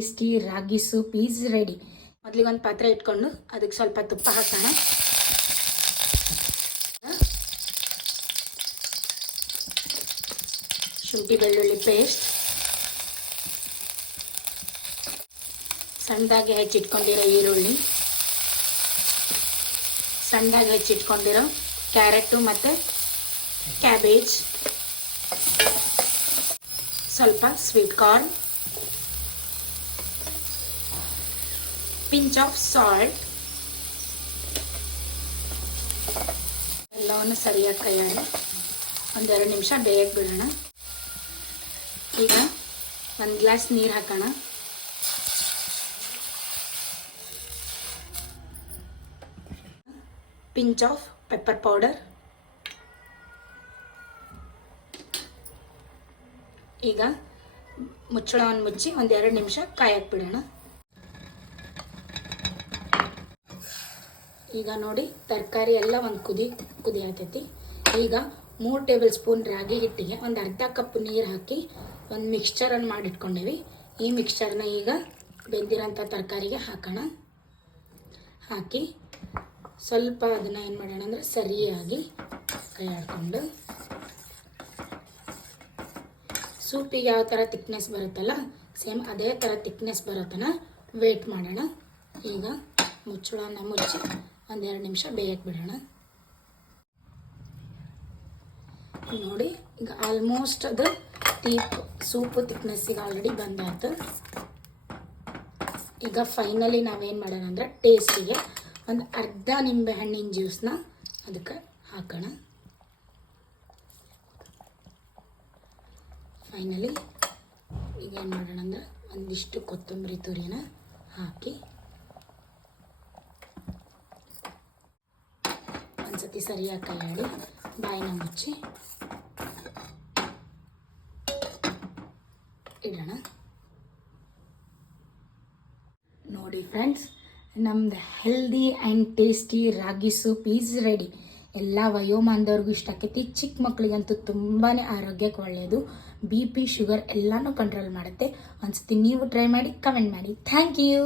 Tasty ragi soup is ready. ಮೊದಲಿಗೆ ಒಂದು ಪಾತ್ರೆ ಇಟ್ಕೊಂಡು ಅದಕ್ಕೆ ಸ್ವಲ್ಪ ತುಪ್ಪ ಹಾಕೋಣ. ಶುಂಠಿ ಬೆಳ್ಳುಳ್ಳಿ ಪೇಸ್ಟ್, ಸಣ್ಣದಾಗಿ ಹೆಚ್ಚಿಟ್ಕೊಂಡಿರೋ ಈರುಳ್ಳಿ, ಸಣ್ಣದಾಗಿ ಹೆಚ್ಚಿಟ್ಕೊಂಡಿರೋ ಕ್ಯಾರೆಟು ಮತ್ತು ಕ್ಯಾಬೇಜ್, ಸ್ವಲ್ಪ sweet corn, pinch off salt, ಎಲ್ಲವನ್ನು ಸರಿಯಾಗಿ ಕೈಯಾಡಿ ಒಂದೆರಡು ನಿಮಿಷ ಬೇಯಕ್ಕೆ ಬಿಡೋಣ. ಈಗ ಒಂದು ಗ್ಲಾಸ್ ನೀರು ಹಾಕೋಣ. Pinch off pepper powder. ಈಗ ಮುಚ್ಚಳವನ್ನು ಮುಚ್ಚಿ ಒಂದೆರಡು ನಿಮಿಷ ಕಾಯಕ್ಕೆ ಬಿಡೋಣ. ಈಗ ನೋಡಿ ತರಕಾರಿ ಎಲ್ಲ ಒಂದು ಕುದಿ ಆಗ್ತೈತಿ. ಈಗ 3 ಟೇಬಲ್ ಸ್ಪೂನ್ ರಾಗಿ ಹಿಟ್ಟಿಗೆ ಒಂದು ಅರ್ಧ ಕಪ್ ನೀರು ಹಾಕಿ ಒಂದು ಮಿಕ್ಸ್ಚರನ್ನು ಮಾಡಿಟ್ಕೊಂಡೇವಿ. ಈ ಮಿಕ್ಸ್ಚರ್ನ ಈಗ ಬೆಂದಿರೋಂಥ ತರಕಾರಿಗೆ ಹಾಕೋಣ. ಹಾಕಿ ಸ್ವಲ್ಪ ಅದನ್ನು ಏನು ಮಾಡೋಣ ಅಂದರೆ ಸರಿಯಾಗಿ ಕೈ ಆಡ್ಕೊಂಡು ಸೂಪಿಗೆ ಯಾವ ಥರ ತಿಕ್ನೆಸ್ ಬರುತ್ತಲ್ಲ ಸೇಮ್ ಅದೇ ಥರ ತಿಕ್ನೆಸ್ ಬರೋತನ ವೇಟ್ ಮಾಡೋಣ. ಈಗ ಮುಚ್ಚಳನ ಮುಚ್ಚಿ ಒಂದೆರಡು ನಿಮಿಷ ಬೇಯಕ್ಕೆ ಬಿಡೋಣ. ನೋಡಿ ಈಗ ಆಲ್ಮೋಸ್ಟ್ ಅದು ಸೂಪು ತಿಕ್ನೆಸ್ಸಿಗೆ ಆಲ್ರೆಡಿ ಬಂದಾಯ್ತು. ಈಗ ಫೈನಲಿ ನಾವೇನು ಮಾಡೋಣ ಅಂದರೆ ಟೇಸ್ಟಿಗೆ ಒಂದು ಅರ್ಧ ನಿಂಬೆ ಹಣ್ಣಿನ ಜ್ಯೂಸನ್ನ ಅದಕ್ಕೆ ಹಾಕೋಣ. ಫೈನಲಿ ಈಗ ಏನು ಮಾಡೋಣ ಅಂದ್ರೆ ಒಂದಿಷ್ಟು ಕೊತ್ತಂಬರಿ ತುರಿನ ಹಾಕಿ ಒಂದ್ಸತಿ ಸರಿಯಾಗಿ ಕೈಯಾಡಿ ಬಾಯಿನ ಮುಚ್ಚಿ ಇಡೋಣ. ನೋಡಿ ಫ್ರೆಂಡ್ಸ್, ನಮ್ದು healthy and tasty ragi soup is ready. ಎಲ್ಲ ವಯೋಮಾನದವ್ರಿಗೂ ಇಷ್ಟ ಆಕೈತಿ. ಚಿಕ್ಕ ಮಕ್ಕಳಿಗಂತೂ ತುಂಬಾ ಆರೋಗ್ಯಕ್ಕೆ ಒಳ್ಳೆಯದು. BP ಶುಗರ್ ಎಲ್ಲನೂ ಕಂಟ್ರೋಲ್ ಮಾಡುತ್ತೆ. ಒಂದ್ಸತಿ ನೀವು ಟ್ರೈ ಮಾಡಿ, ಕಮೆಂಟ್ ಮಾಡಿ. Thank you.